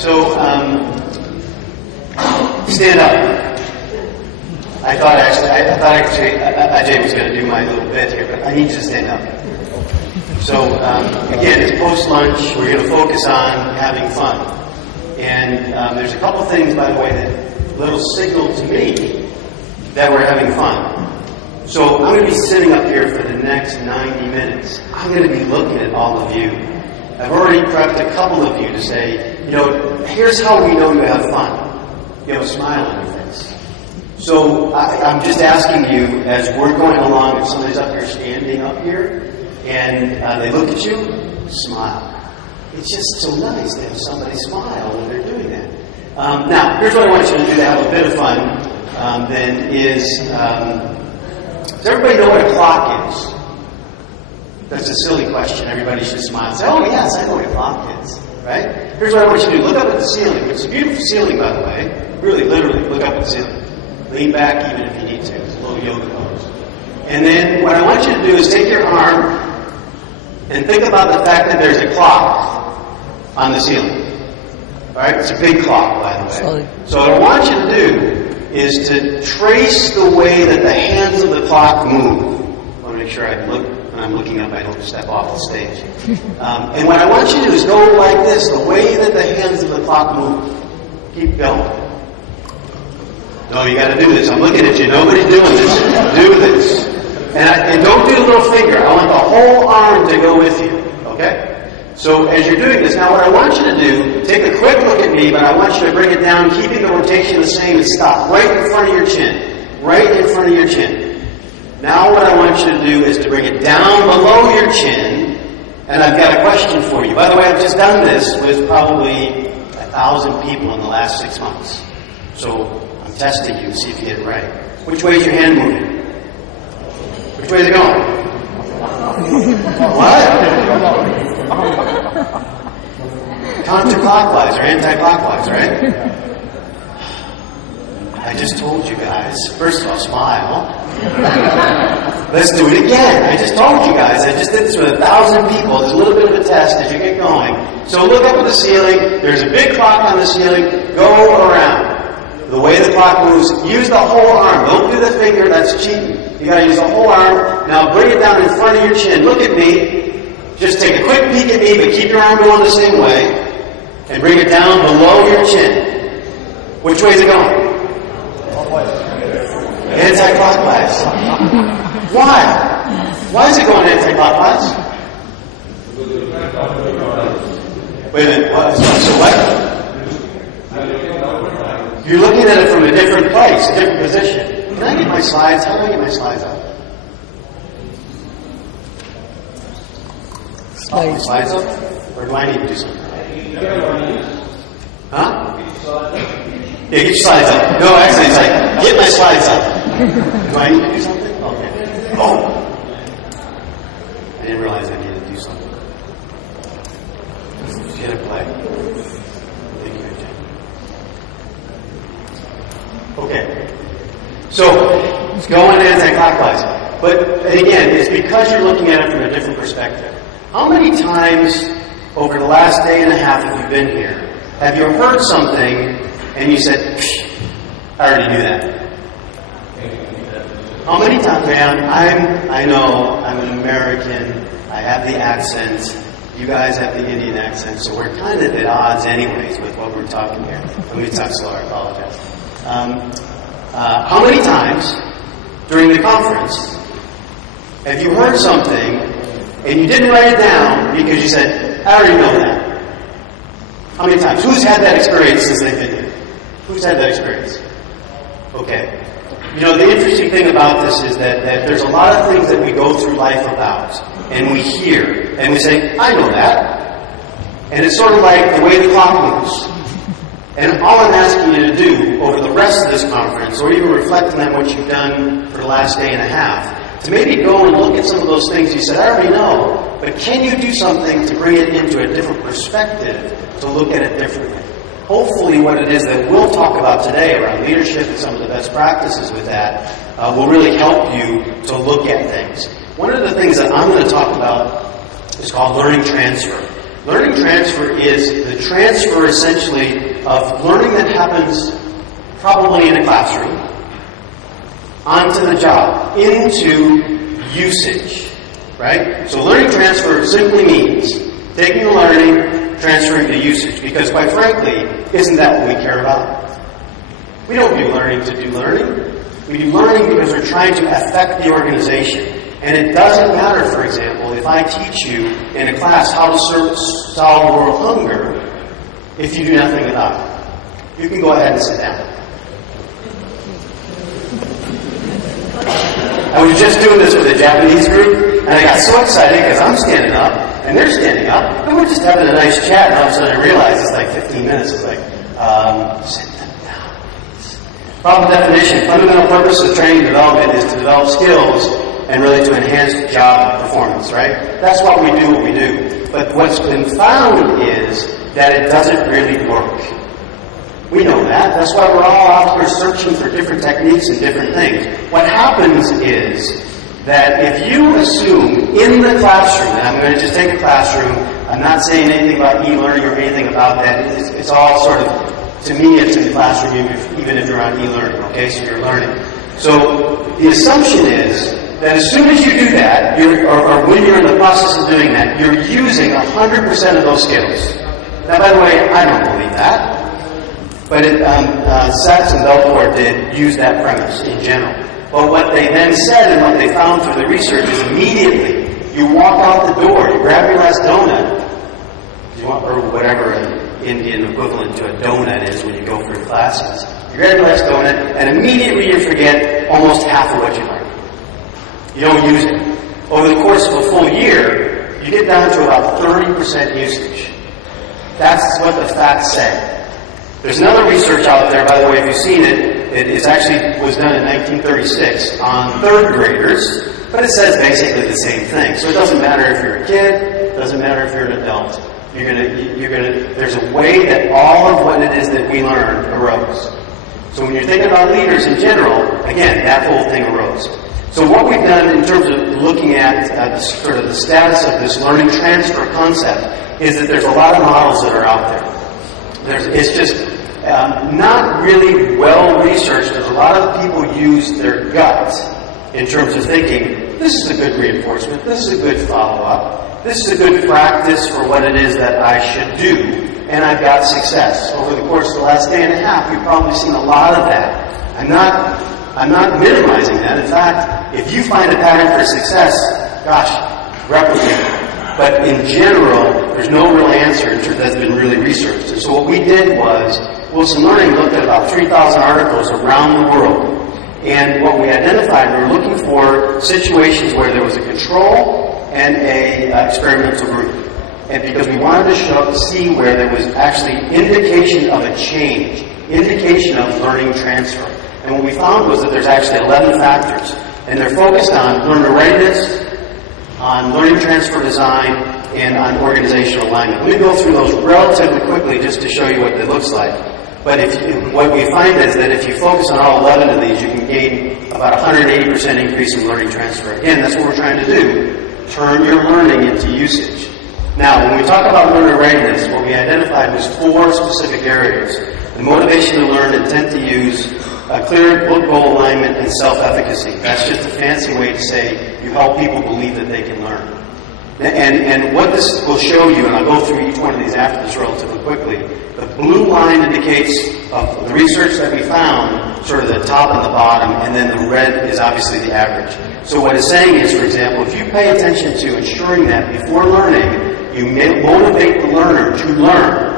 So, stand up. I thought actually Ajay was going to do my little bit here, but I need you to stand up. So, again, it's post-lunch. We're going to focus on having fun. And there's a couple things, by the way, that little signal to me that we're having fun. So I'm going to be sitting up here for the next 90 minutes. I'm going to be looking at all of you. I've already prepped a couple of you to say, here's how we know you have fun. You have a smile on your face. So I'm just asking you, as we're going along, if somebody's up here standing up here, and they look at you, smile. It's just so nice to have somebody smile when they're doing that. Now, here's what I want you to do to have a bit of fun, does everybody know what a clock is? That's a silly question. Everybody should smile and say, oh yes, I know what a clock is. Right? Here's what I want you to do. Look up at the ceiling. It's a beautiful ceiling, by the way. Really, literally, look up at the ceiling. Lean back even if you need to. It's a little yoga pose. And then what I want you to do is take your arm and think about the fact that there's a clock on the ceiling. Alright? It's a big clock, by the way. Sorry. So what I want you to do is to trace the way that the hands of the clock move. I want to make sure when I'm looking up, I don't step off the stage. And what I want you to do is go like this, the way that the hands of the clock move. Keep going. No, you got to do this. I'm looking at you. Nobody's doing this. Do this. And don't do the little finger. I want the whole arm to go with you. Okay? So as you're doing this, now what I want you to do, take a quick look at me, but I want you to bring it down, keeping the rotation the same, and stop right in front of your chin. Right in front of your chin. Now what I want you to do is to bring it down below your chin, and I've got a question for you. By the way, I've just done this with probably 1,000 people in the last 6 months. So I'm testing you to see if you get it right. Which way is your hand moving? Which way is it going? What? Counterclockwise or anti-clockwise, right? I just told you guys. First of all, smile. Let's do it again. I just told you guys. I just did this with 1,000 people. There's a little bit of a test as you get going. So look up at the ceiling. There's a big clock on the ceiling. Go around. The way the clock moves, use the whole arm. Don't do the finger. That's cheating. You got to use the whole arm. Now bring it down in front of your chin. Look at me. Just take a quick peek at me, but keep your arm going the same way. And bring it down below your chin. Which way is it going? Anti-clockwise. Why? Why is it going anti-clockwise? Wait a minute. So what? You're looking at it from a different place, a different position. Can I get my slides? How do I get my slides up? Slides up? Or do I need to do something? Huh? Yeah, get your slides up. No, actually, it's like, get my slides up. Do I need to do something? Okay. Oh! I didn't realize I needed to do something. Get a play. Thank you, Jim. Okay. So, it's going anti-clockwise. But, again, it's because you're looking at it from a different perspective. How many times over the last day and a half that you've been here have you heard something and you said, I already knew that? How many times, man, I know, I'm an American, I have the accent, you guys have the Indian accent, so we're kind of at odds anyways with what we're talking here. Let me talk slower, I apologize. How many times during the conference have you heard something and you didn't write it down because you said, I already know that? How many times? Who's had that experience since they've been here? Who's had that experience? Okay. The interesting thing about this is that there's a lot of things that we go through life about, and we hear, and we say, I know that. And it's sort of like the way the clock moves. And all I'm asking you to do over the rest of this conference, or even reflecting on what you've done for the last day and a half, to maybe go and look at some of those things you said, I already know, but can you do something to bring it into a different perspective, to look at it differently? Hopefully what it is that we'll talk about today around leadership and some of the best practices with that will really help you to look at things. One of the things that I'm going to talk about is called learning transfer. Learning transfer is the transfer, essentially, of learning that happens probably in a classroom onto the job, into usage, right? So learning transfer simply means taking the learning, transferring to usage, because quite frankly, isn't that what we care about? We don't do learning to do learning. We do learning because we're trying to affect the organization. And it doesn't matter, for example, if I teach you in a class how to solve world hunger if you do nothing about it. You can go ahead and sit down. I was just doing this with a Japanese group, and I got so excited because I'm standing up, and they're standing up, and we're just having a nice chat, and all of a sudden I realized it's like 15 minutes. It's like, sit them down. Problem definition, fundamental purpose of training and development is to develop skills and really to enhance job performance, right? That's why we do what we do. But what's been found is that it doesn't really work. We know that. That's why we're all out here searching for different techniques and different things. What happens is that if you assume in the classroom, and I'm going to just take a classroom, I'm not saying anything about e-learning or anything about that. It's all sort of, to me, it's in the classroom, even if you're on e-learning, okay? So you're learning. So the assumption is that as soon as you do that, or when you're in the process of doing that, you're using 100% of those skills. Now, by the way, I don't believe that. But Sachs and Belcourt did use that premise in general. But what they then said and what they found through the research is immediately you walk out the door, you grab your last donut, or whatever an Indian equivalent to a donut is when you go through classes. You grab your last donut, and immediately you forget almost half of what you learned. You don't use it. Over the course of a full year, you get down to about 30% usage. That's what the facts say. There's another research out there, by the way, if you've seen it, it actually was done in 1936 on third graders, but it says basically the same thing. So it doesn't matter if you're a kid, it doesn't matter if you're an adult. There's a way that all of what it is that we learn arose. So when you're thinking about leaders in general, again, that whole thing arose. So what we've done in terms of looking at the status of this learning transfer concept is that there's a lot of models that are out there. It's just not really well researched. There's a lot of people use their gut in terms of thinking, this is a good reinforcement, this is a good follow-up, this is a good practice for what it is that I should do, and I've got success. Over the course of the last day and a half, you've probably seen a lot of that. I'm not minimizing that. In fact, if you find a pattern for success, gosh, replicate it. But in general, there's no real answer that's been really researched. And so what we did was, Wilson Learning looked at about 3,000 articles around the world. And what we identified, we were looking for situations where there was a control and a experimental group. And because we wanted to see where there was actually indication of a change, indication of learning transfer. And what we found was that there's actually 11 factors. And they're focused on learner readiness, on learning transfer design, and on organizational alignment. Let me go through those relatively quickly just to show you what it looks like. But what we find is that if you focus on all 11 of these, you can gain about 180% increase in learning transfer. Again, that's what we're trying to do. Turn your learning into usage. Now, when we talk about learner readiness, what we identified was 4 specific areas. The motivation to learn, intent to use, clear goal alignment, and self-efficacy. That's just a fancy way to say you help people believe that they can learn. And what this will show you, and I'll go through each one of these after this relatively quickly, the blue line indicates of the research that we found, sort of the top and the bottom, and then the red is obviously the average. So what it's saying is, for example, if you pay attention to ensuring that before learning, you motivate the learner to learn,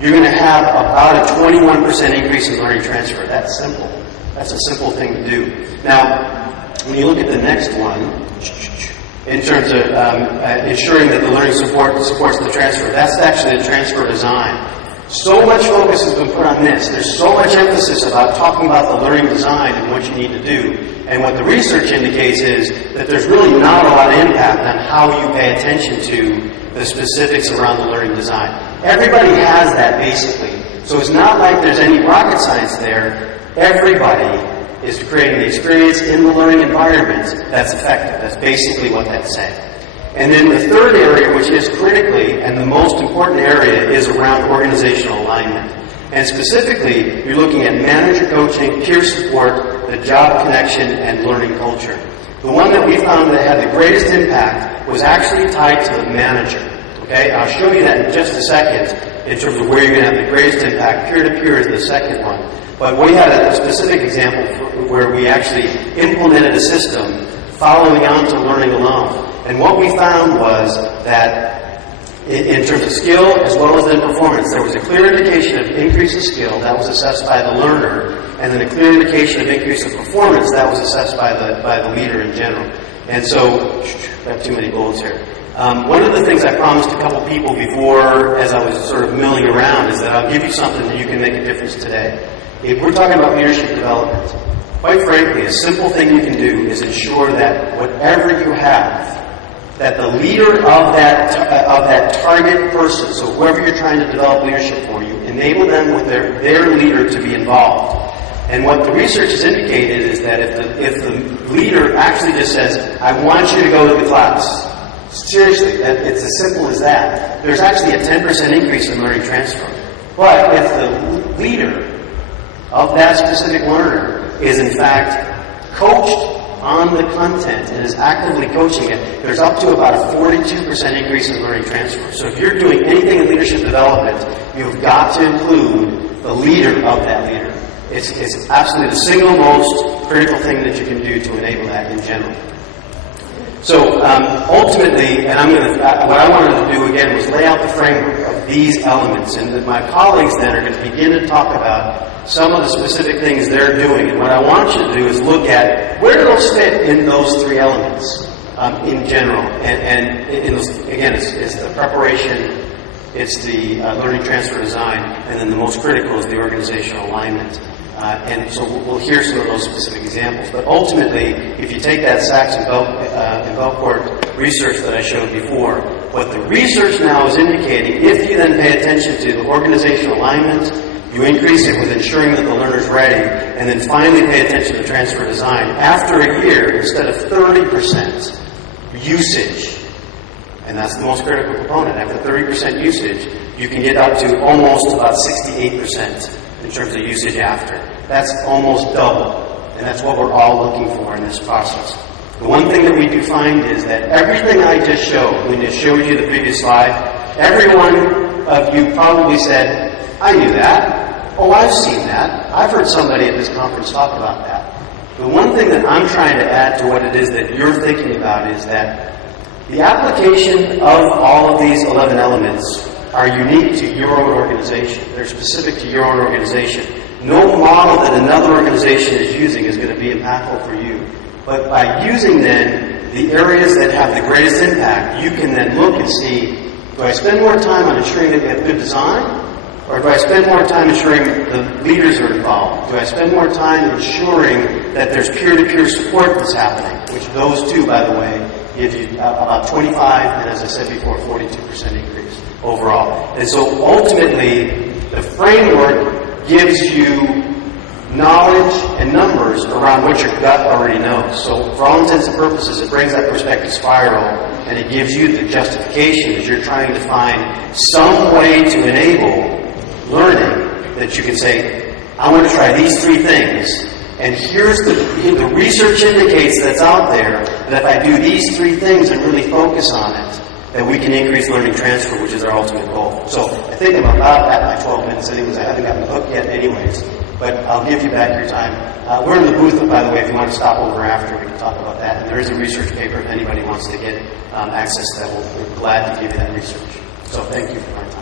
you're going to have about a 21% increase in learning transfer. That's simple. That's a simple thing to do. Now, when you look at the next one, in terms of ensuring that the learning supports the transfer, that's actually the transfer design. So much focus has been put on this. There's so much emphasis about talking about the learning design and what you need to do. And what the research indicates is that there's really not a lot of impact on how you pay attention to the specifics around the learning design. Everybody has that basically. So it's not like there's any rocket science there. Everybody is creating the experience in the learning environment that's effective. That's basically what that's saying. And then the third area, which is critically and the most important area, is around organizational alignment. And specifically, you're looking at manager coaching, peer support, the job connection, and learning culture. The one that we found that had the greatest impact was actually tied to the manager. Okay, I'll show you that in just a second in terms of where you're going to have the greatest impact. Peer-to-peer is the second one. But we had a specific example where we actually implemented a system following on to learning alone. And what we found was that in terms of skill as well as in performance, there was a clear indication of increase of skill that was assessed by the learner, and then a clear indication of increase of performance that was assessed by the leader in general. And so, I have too many bullets here. One of the things I promised a couple people before, as I was sort of milling around, is that I'll give you something that you can make a difference today. If we're talking about leadership development, quite frankly, a simple thing you can do is ensure that whatever you have, that the leader of that target person, so whoever you're trying to develop leadership for, you enable them with their leader to be involved. And what the research has indicated is that if the leader actually just says, I want you to go to the class, seriously, it's as simple as that, there's actually a 10% increase in learning transfer. But if the leader of that specific learner is in fact coached on the content and is actively coaching it, there's up to about a 42% increase in learning transfer. So if you're doing anything in leadership development, you've got to include the leader of that leader. It's absolutely the single most critical thing that you can do to enable that in general. So ultimately, and what I wanted to do again was lay out the framework of these elements, and that my colleagues then are going to begin to talk about some of the specific things they're doing. And what I want you to do is look at where do those fit in those three elements in general. And in those, again, it's the preparation, it's the learning transfer design, and then the most critical is the organizational alignment. And so we'll hear some of those specific examples. But ultimately, if you take that Sachs and Belcourt research that I showed before, what the research now is indicating, if you then pay attention to the organizational alignment, you increase it with ensuring that the learner's ready, and then finally pay attention to transfer design. After a year, instead of 30% usage, and that's the most critical component, after 30% usage, you can get up to almost about 68% in terms of usage after. That's almost double, and that's what we're all looking for in this process. The one thing that we do find is that everything I just showed, when I showed you the previous slide, every one of you probably said, I knew that. Oh, I've seen that. I've heard somebody at this conference talk about that. The one thing that I'm trying to add to what it is that you're thinking about is that the application of all of these 11 elements are unique to your own organization. They're specific to your own organization. No model that another organization is using is going to be impactful for you. But by using then the areas that have the greatest impact, you can then look and see, do I spend more time on ensuring that we have good design? Or do I spend more time ensuring the leaders are involved? Do I spend more time ensuring that there's peer-to-peer support that's happening? Which those two, by the way, give you about 25, and as I said before, 42% increase overall. And so ultimately, the framework gives you knowledge and numbers around what your gut already knows. So for all intents and purposes, it brings that perspective spiral, and it gives you the justification as you're trying to find some way to enable learning that you can say, I want to try these three things, and here's the research indicates that's out there that if I do these three things and really focus on it, that we can increase learning transfer, which is our ultimate goal. So I think I'm about at my 12 minutes anyways. I haven't gotten the hook yet anyways, but I'll give you back your time. We're in the booth, by the way, if you want to stop over after, we can talk about that. And there is a research paper if anybody wants to get access to that. We're glad to give you that research. So thank you for my time.